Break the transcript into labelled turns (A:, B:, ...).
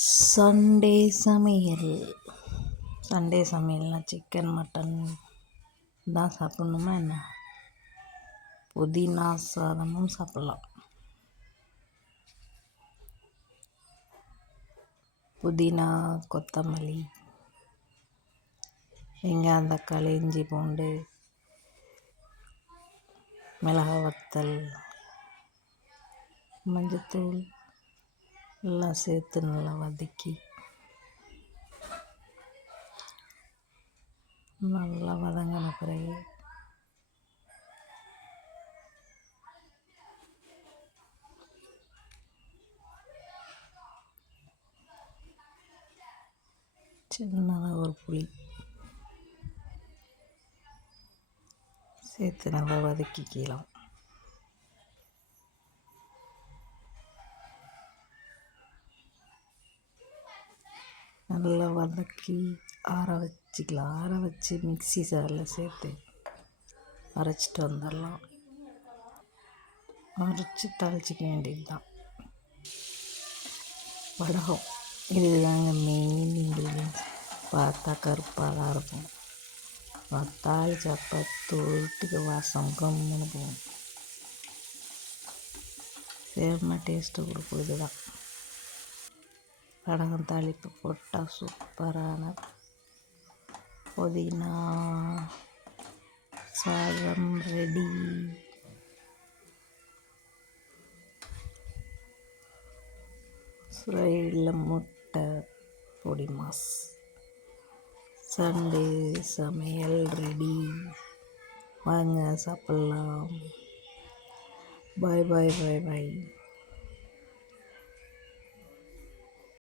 A: Sunday சமையல். Sunday சமையல்னால் chicken mutton தான் சாப்பிட்ணுமா என்ன? புதினா சாதமும் சாப்பிட்லாம். புதினா கொத்தமல்லி வெங்காயம் தக்காளி இஞ்சி பூண்டு மிளகா வத்தல் மஞ்சத்தூள். எல்லாம் சேர்த்து நல்லா வதக்கி நல்லா வதங்கின பிறகு சின்னதாக ஒரு புளி சேர்த்து நல்லா வதக்கிக்கலாம் நல்லா வதக்கி ஆற வச்சுக்கலாம். ஆற வச்சு மிக்சி சாரில் சேர்த்து அரைச்சிட்டு வந்துடலாம். அரைச்சி தாளிச்சிக்க வேண்டியது தான் வடகம். இதுதாங்க மெயின் இன்க்ரீடியன்ஸ் பார்த்தா கருப்பாக தான் இருக்கும் தாளிச்சப்ப தொட்டுக்கு வாசம் கம்முன்னு போகும். சேர்ம டேஸ்ட்டு கொடுக்குறது தான் வடகம் தாளிப்பு போட்டால் சூப்பரான புதினா சாதம் ரெடி சைடில் முட்டை பொடி மாஸ். சண்டே சமையல் ரெடி வாங்க சாப்பிட்லாம். பாய் பாய் பாய் பாய்